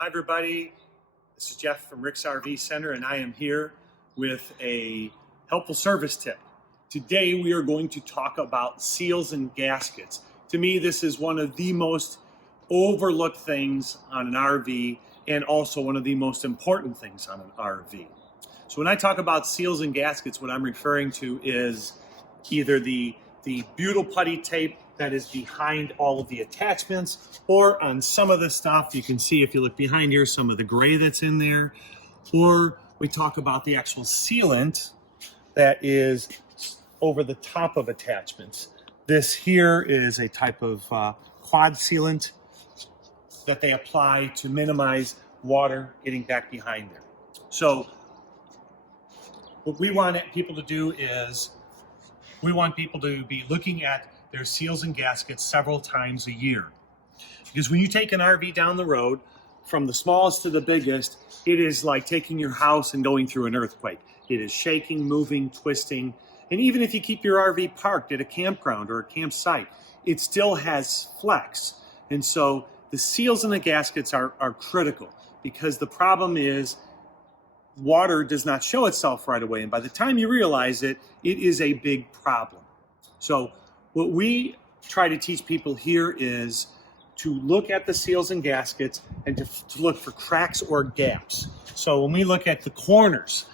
Hi everybody, this is Jeff from Rick's RV Center and I am here with a helpful service tip. Today we are going to talk about seals and gaskets. To me, this is one of the most overlooked things on an RV and also one of the most important things on an RV. So when I talk about seals and gaskets, what I'm referring to is either the butyl putty tape that is behind all of the attachments, or on some of the stuff, you can see if you look behind here, some of the gray that's in there, or we talk about the actual sealant that is over the top of attachments. This here is a type of quad sealant that they apply to minimize water getting back behind there. So what we want people to do is we want people to be looking at their seals and gaskets several times a year. Because when you take an RV down the road, from the smallest to the biggest, it is like taking your house and going through an earthquake. It is shaking, moving, twisting. And even if you keep your RV parked at a campground or a campsite, it still has flex. And so the seals and the gaskets are critical, because the problem is water does not show itself right away. And by the time you realize it, it is a big problem. So what we try to teach people here is to look at the seals and gaskets and to look for cracks or gaps. So when we look at the corners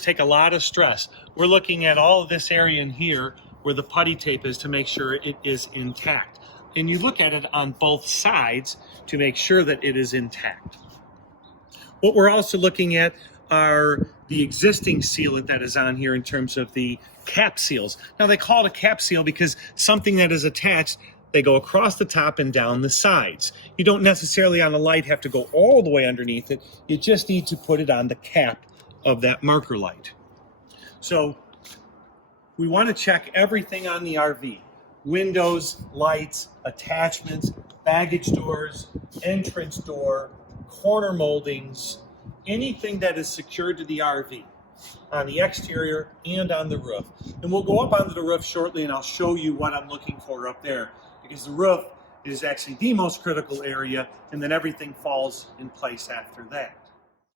take a lot of stress. We're looking at all of this area in here where the putty tape is to make sure it is intact. And you look at it on both sides to make sure that it is intact. What we're also looking at are the existing sealant that is on here in terms of the cap seals. Now they call it a cap seal because something that is attached, they go across the top and down the sides. You don't necessarily on a light have to go all the way underneath it. You just need to put it on the cap of that marker light. So we want to check everything on the RV. Windows, lights, attachments, baggage doors, entrance door, corner moldings, anything that is secured to the RV on the exterior and on the roof. And we'll go up onto the roof shortly and I'll show you what I'm looking for up there, because the roof is actually the most critical area, and then everything falls in place after that.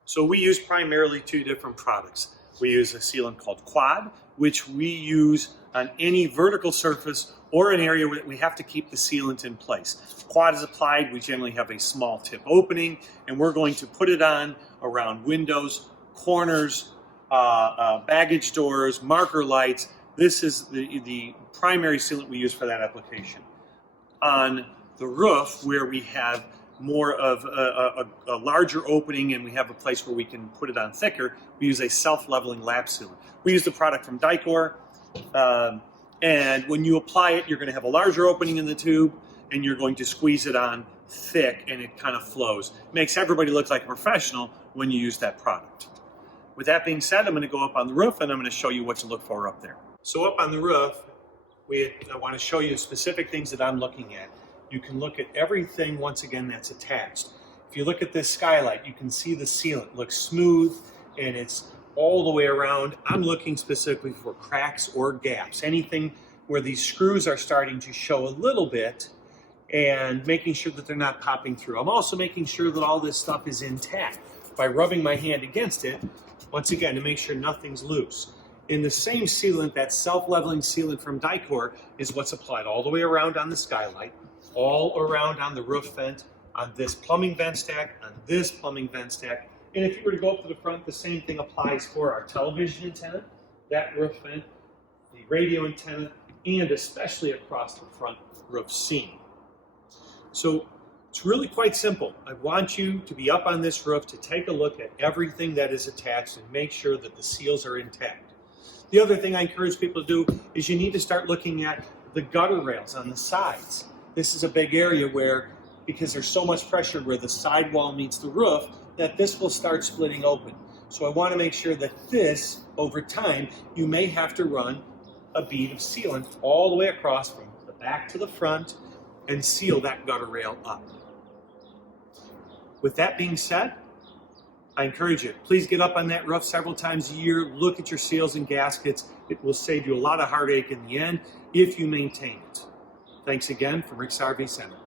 So we use primarily two different products. We use a sealant called Quad, which we use on any vertical surface or an area where we have to keep the sealant in place. Quad is applied, we generally have a small tip opening, and we're going to put it on around windows, corners, baggage doors, marker lights. This is the primary sealant we use for that application. On the roof, where we have more of a larger opening and we have a place where we can put it on thicker, we use a self-leveling lap sealant. We use the product from Dicor, and when you apply it, you're going to have a larger opening in the tube and you're going to squeeze it on thick and it kind of flows. It makes everybody look like a professional when you use that product. With that being said, I'm going to go up on the roof and I'm going to show you what to look for up there. So up on the roof, I want to show you specific things that I'm looking at. You can look at everything, once again, that's attached. If you look at this skylight, you can see the sealant. It looks smooth and it's all the way around. I'm looking specifically for cracks or gaps, anything where these screws are starting to show a little bit, and making sure that they're not popping through. I'm also making sure that all this stuff is intact by rubbing my hand against it, once again, to make sure nothing's loose. In the same sealant, that self-leveling sealant from Dicor is what's applied all the way around on the skylight, all around on the roof vent, on this plumbing vent stack, on this plumbing vent stack. And if you were to go up to the front, the same thing applies for our television antenna, that roof vent, the radio antenna, and especially across the front roof seam. So it's really quite simple. I want you to be up on this roof to take a look at everything that is attached and make sure that the seals are intact. The other thing I encourage people to do is you need to start looking at the gutter rails on the sides. This is a big area where, because there's so much pressure where the sidewall meets the roof, that this will start splitting open. So I want to make sure that this, over time, you may have to run a bead of sealant all the way across from the back to the front and seal that gutter rail up. With that being said, I encourage you, please get up on that roof several times a year, look at your seals and gaskets. It will save you a lot of heartache in the end if you maintain it. Thanks again from Rick's RV Center.